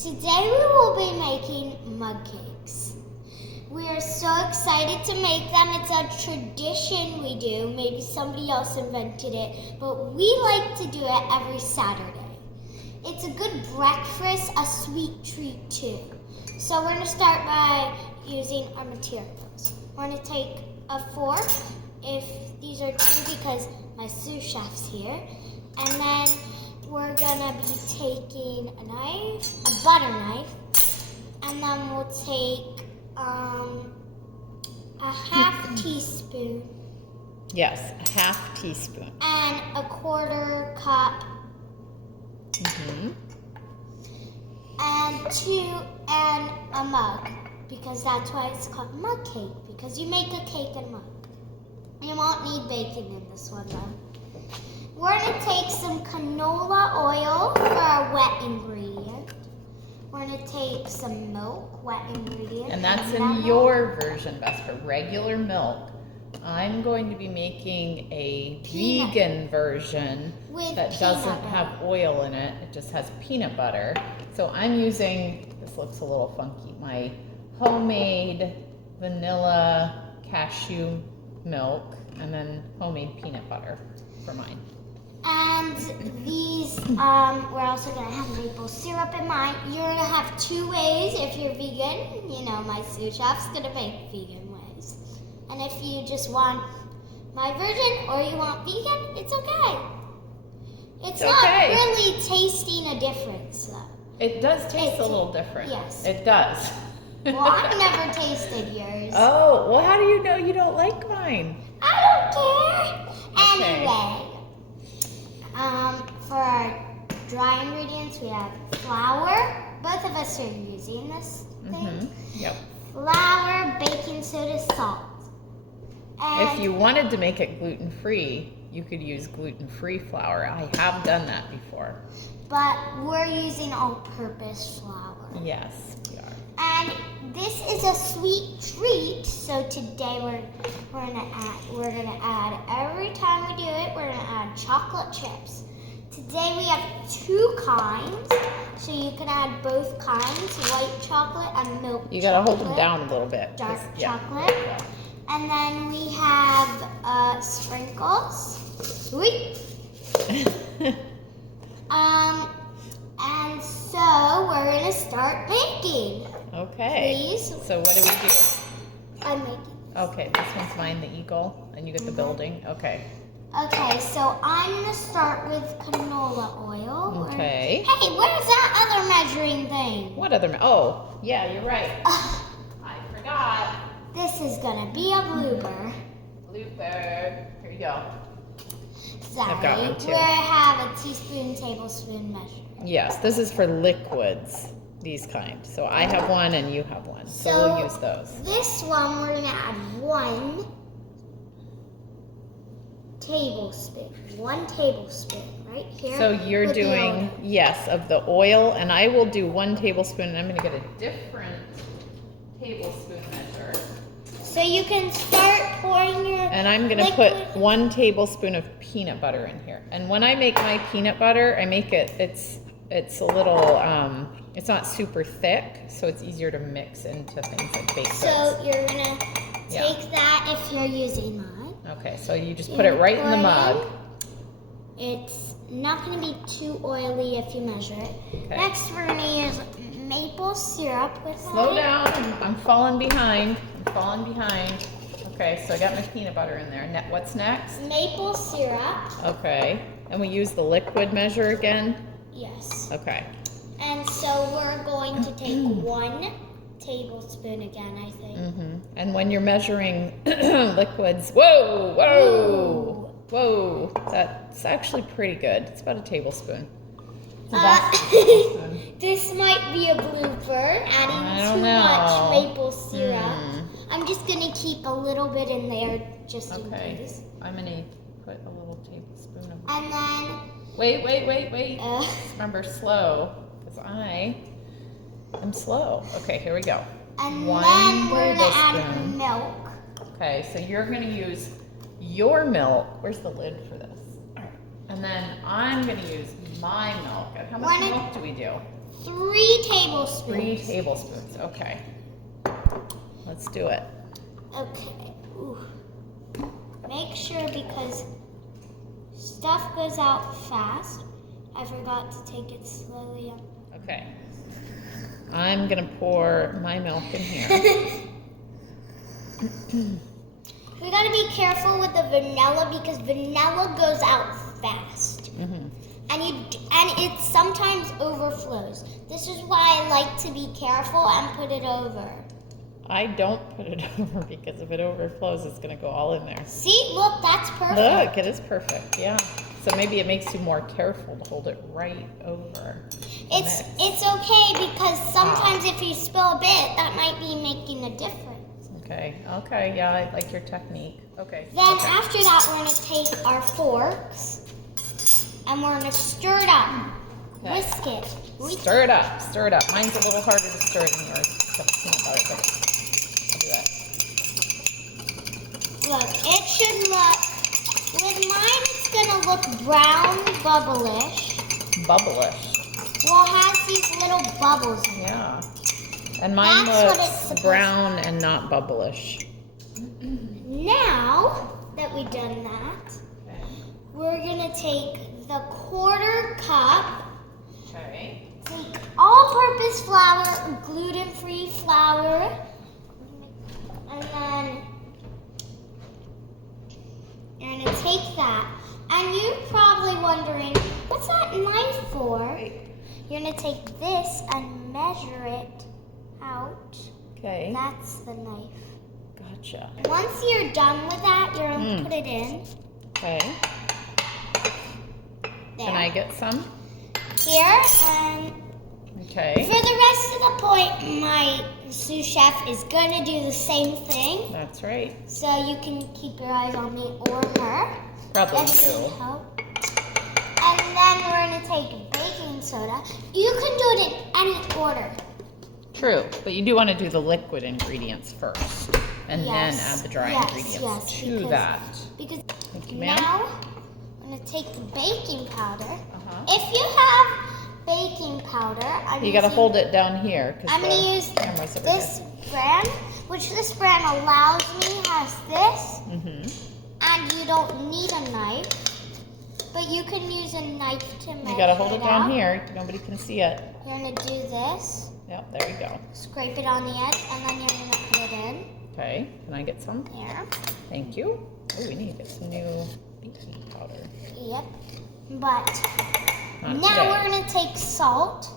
Today we will be making mug cakes. We are so excited to make them. It's a tradition we do. Maybe somebody else invented it, but we like to do it every Saturday. It's a good breakfast, a sweet treat too. So we're going to start by using our materials. We're going to take a fork, if these are two because my sous chef's here, and then we're going to be taking a knife, a butter knife, and then we'll take a half teaspoon. Yes, a half teaspoon. And a quarter cup. And a mug, because that's why it's called mug cake, because you make a cake in a mug. You won't need bacon in this one though. We're going to take some canola oil for our wet ingredient. We're going to take some milk, wet ingredient. And that's in your version, Vesper, regular milk. I'm going to be making a vegan version that doesn't have oil in it. It just has peanut butter. So I'm using, this looks a little funky, my homemade vanilla cashew milk and then homemade peanut butter for mine. And these, we're also going to have maple syrup in mine. You're going to have two ways if you're vegan. You know, my sous chef's going to make vegan ways. And if you just want my version or you want vegan, it's okay. It's not really tasting a difference though. It does taste a little different. Yes. It does. Well, I've never tasted yours. Oh, well how do you know you don't like mine? I don't care. Okay. Anyway, for our dry ingredients, we have flour. Both of us are using this thing. Yep. Flour, baking soda, salt. And if you wanted to make it gluten-free, you could use gluten-free flour. I have done that before. But we're using all-purpose flour. Yes, we are. And this is a sweet treat. So today we're gonna add every time we do it, we're gonna add chocolate chips. Today we have two kinds, so you can add both kinds, white chocolate and milk. You gotta hold them down a little bit. Dark chocolate. Yeah. And then we have sprinkles. Sweet. And so we're gonna start making. Okay. Please. So what do we do? I'm making. Okay, this one's mine, the eagle, and you get the building. Okay. Okay, so I'm gonna start with canola oil. Okay. Hey, where's that other measuring thing? What other? Oh, yeah, you're right. I forgot. This is gonna be a blooper. Blooper. Here you go. Sorry. I've got one too. We have a teaspoon, tablespoon measure. Yes, this is for liquids, these kind. So I have one and you have one. So we'll use those. This one we're gonna add 1 tablespoon. 1 tablespoon right here. So you're doing, yes, of the oil, and I will do 1 tablespoon, and I'm gonna get a different tablespoon measure. So you can start pouring your And I'm gonna put 1 tablespoon of peanut butter in here. And when I make my peanut butter, I make it, it's a little, it's not super thick, so it's easier to mix into things like baked goods. So you're gonna take that if you're using mine. Okay, so you just put it right in the mug. It's not gonna be too oily if you measure it. Okay. Next we're gonna use maple syrup with Slow down, I'm falling behind. Okay, so I got my peanut butter in there. What's next? maple syrup. Okay, and we use the liquid measure again? Yes. Okay. And so we're going to take 1 tablespoon again, I think. And when you're measuring liquids, whoa, that's actually pretty good. It's about a tablespoon. This might be a blooper, adding too much maple syrup. I'm just gonna keep a little bit in there just in case. I'm gonna put a little tablespoon of. And then. Wait. Remember, slow, because I am slow. Okay, here we go. And 1 then we're gonna tablespoon. add milk. Okay, so you're gonna use your milk. Where's the lid for this? All right. And then I'm gonna use my milk. And how much milk do we do? 3 tablespoons. 3 tablespoons, okay. Let's do it. Okay. Ooh. Make sure because stuff goes out fast. I forgot to take it slowly up. Okay. I'm gonna pour my milk in here. We gotta be careful with the vanilla because vanilla goes out fast. Mm-hmm. And it sometimes overflows. This is why I like to be careful and put it over. I don't put it over because if it overflows, it's gonna go all in there. See, look, that's perfect. Look, it is perfect, yeah. So maybe it makes you more careful to hold it right over. It's okay because sometimes if you spill a bit, that might be making a difference. Okay, yeah, I like your technique. Okay. Then after that, we're gonna take our forks and we're gonna stir it up. Okay. Whisk it. Stir it up, stir it up. Mine's a little harder to stir than yours. Except peanut butter, but I'll do that. Look, it should look, with mine it's gonna look brown, bubblish. Bubblish. Well, it has these little bubbles in it. Yeah. And mine That's what it's looks brown and not bubblish. Now that we've done that, we're gonna take the 1/4 cup, Okay. take all-purpose flour, gluten-free flour, and then you're gonna take that. And you're probably wondering, what's that knife for? You're gonna take this and measure it out. Okay. That's the knife. Gotcha. Once you're done with that, you're gonna put it in. Okay. There. Can I get some? Here, and Okay. for the rest of the point, my sous chef is gonna do the same thing. That's right. So you can keep your eyes on me or her. Probably That you. can help. And then we're gonna take baking soda. You can do it in any order. True, but you do want to do the liquid ingredients first, and then Yes. add the dry Yes, ingredients yes, to because- that. Because Thank you, ma'am. now I'm gonna take the baking powder. Uh-huh. If you have baking powder, You got to hold it down here because I'm the gonna use camera's over this brand, which this brand allows me has this, here. Mm-hmm. and you don't need a knife, but you can use a knife to measure You got to hold it down out. here. Nobody can see it. You're gonna do this, Yep, there you go. scrape it on the edge, and then you're gonna put it in Okay, can I get some? here. Thank you. Oh, we need to get some new baking powder. Yep. But Not now today. we're gonna take salt.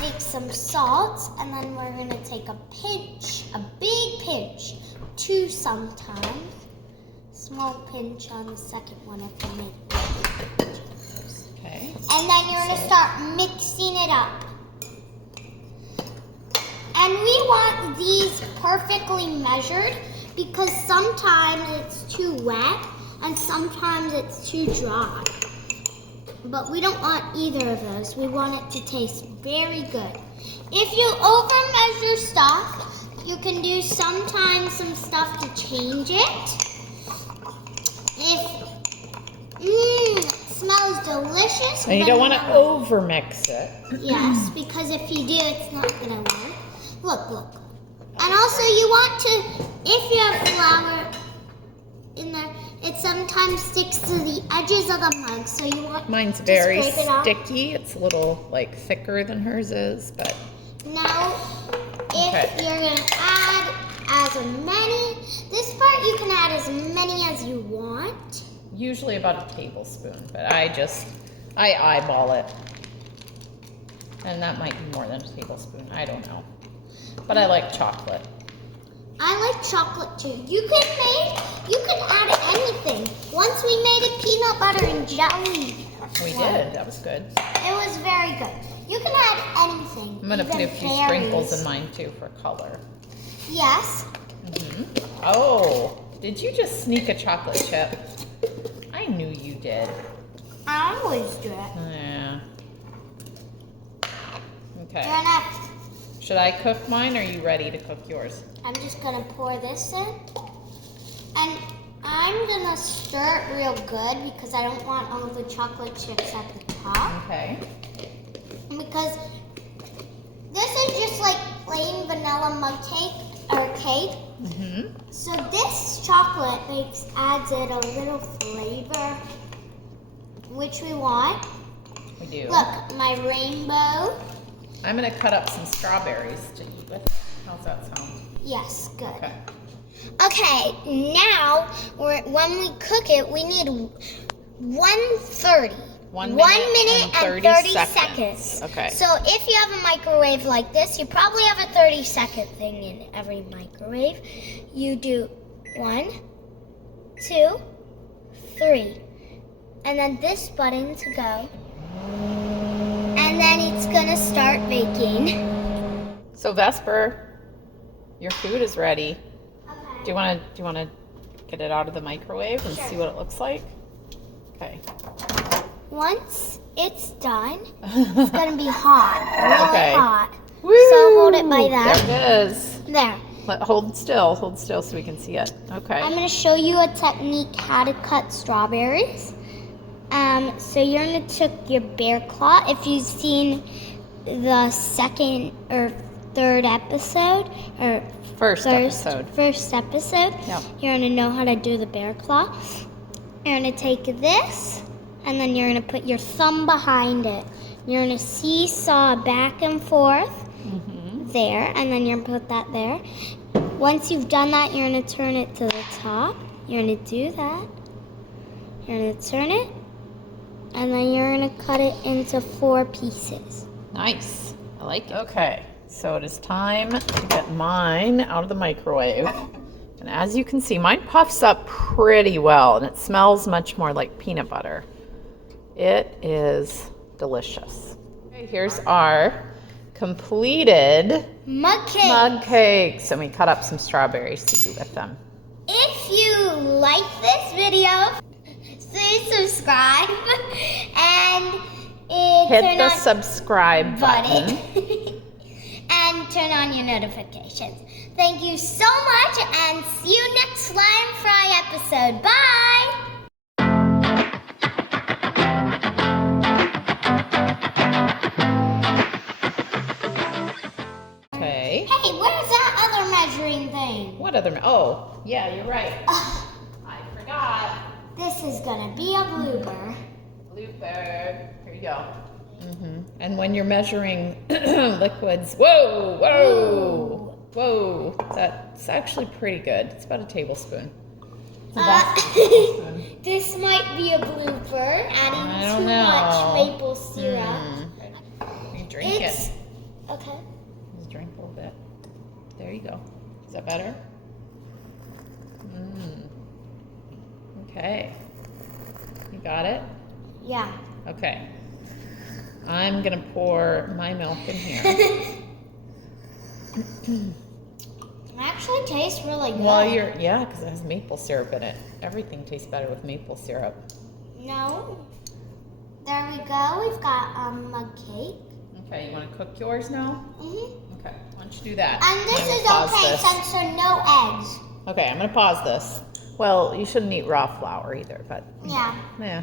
Take some salt, and then we're gonna take a pinch, a big pinch, 2 sometimes. Small pinch on the second one if you make. Okay. And then you're gonna start mixing it up. And we want these perfectly measured because sometimes it's too wet and sometimes it's too dry. But we don't want either of those. We want it to taste very good. If you over measure stuff, you can do sometimes some stuff to change it. If it smells delicious. And you don't want to vanilla. over mix it. Yes, because if you do, it's not gonna work. Look, look. And also you want to, if you have flour in there, it sometimes sticks to the edges of the mug, so you want Mine's to very scrape it off. sticky. It's a little like thicker than hers is, but Now, if Okay. you're gonna add as many, this part you can add as many as you want. usually about a tablespoon. But I eyeball it. And that might be more than a tablespoon. I don't know. But I like chocolate. I like chocolate too. You can add anything. Once we made a peanut butter and jelly. We one. did. That was good. It was very good. You can add anything. I'm going to put a even few berries. sprinkles in mine too for color. Yes. Oh, did you just sneak a chocolate chip? I knew you did. I always do it. Yeah. Okay. You're next. Should I cook mine or are you ready to cook yours? I'm just gonna pour this in. And I'm gonna stir it real good because I don't want all the chocolate chips at the top. Okay. because this is just like plain vanilla mug cake or cake. So this chocolate adds it a little flavor, which we want. We do. Look, my rainbow. I'm gonna cut up some strawberries to eat with. How's that sound? Yes, good. Okay. Okay, now when we cook it, we need 1:30. 1 minute and 30 seconds. Okay. So if you have a microwave like this, you probably have a 30-second thing in every microwave. You do 1, 2, 3. And then this button to go. And then it's gonna start baking. So Vesper, your food is ready. Okay. Do you wanna get it out of the microwave and see what it looks like? Okay. Once it's done, it's gonna be hot, really Okay. hot. Woo! So hold it by that. There it is. There. Hold still so we can see it. Okay. I'm gonna show you a technique how to cut strawberries. So you're gonna take your bear claw. If you've seen the second or third episode, or First episode. First episode. Yep. You're gonna know how to do the bear claw. You're gonna take this, and then you're gonna put your thumb behind it. You're gonna seesaw back and forth there, and then you're gonna put that there. Once you've done that, you're gonna turn it to the top. You're gonna do that. You're gonna turn it, and then you're gonna cut it into 4 pieces. Nice. I like it. Okay. So it is time to get mine out of the microwave. And as you can see, mine puffs up pretty well, and it smells much more like peanut butter. It is delicious. Okay, here's our completed Mug cake. mug cakes. And we cut up some strawberries to eat with them. If you like this video, please subscribe and Hit the subscribe button. and turn on your notifications. Thank you so much, and see you next Slime Fry episode. Bye! Okay. Hey, where's that other measuring thing? What other? Oh, yeah, you're right. Ugh, I forgot. this is gonna be a blooper. Blooper. Here you go. And when you're measuring liquids, whoa, that's actually pretty good. It's about a tablespoon. It's about a tablespoon. This might be a blooper, I adding don't too know. much maple syrup. You drink It's it. okay. Just drink a little bit. There you go. Is that better? Okay. You got it? Yeah. Okay. I'm gonna pour my milk in here. It actually tastes really good. While because it has maple syrup in it. Everything tastes better with maple syrup. No. There we go. We've got a mug cake. Okay, you want to cook yours now? Okay, why don't you do that? And this I'm gonna is pause okay this. since there are no eggs. Okay, I'm gonna pause this. Well, you shouldn't eat raw flour either, but Yeah. yeah.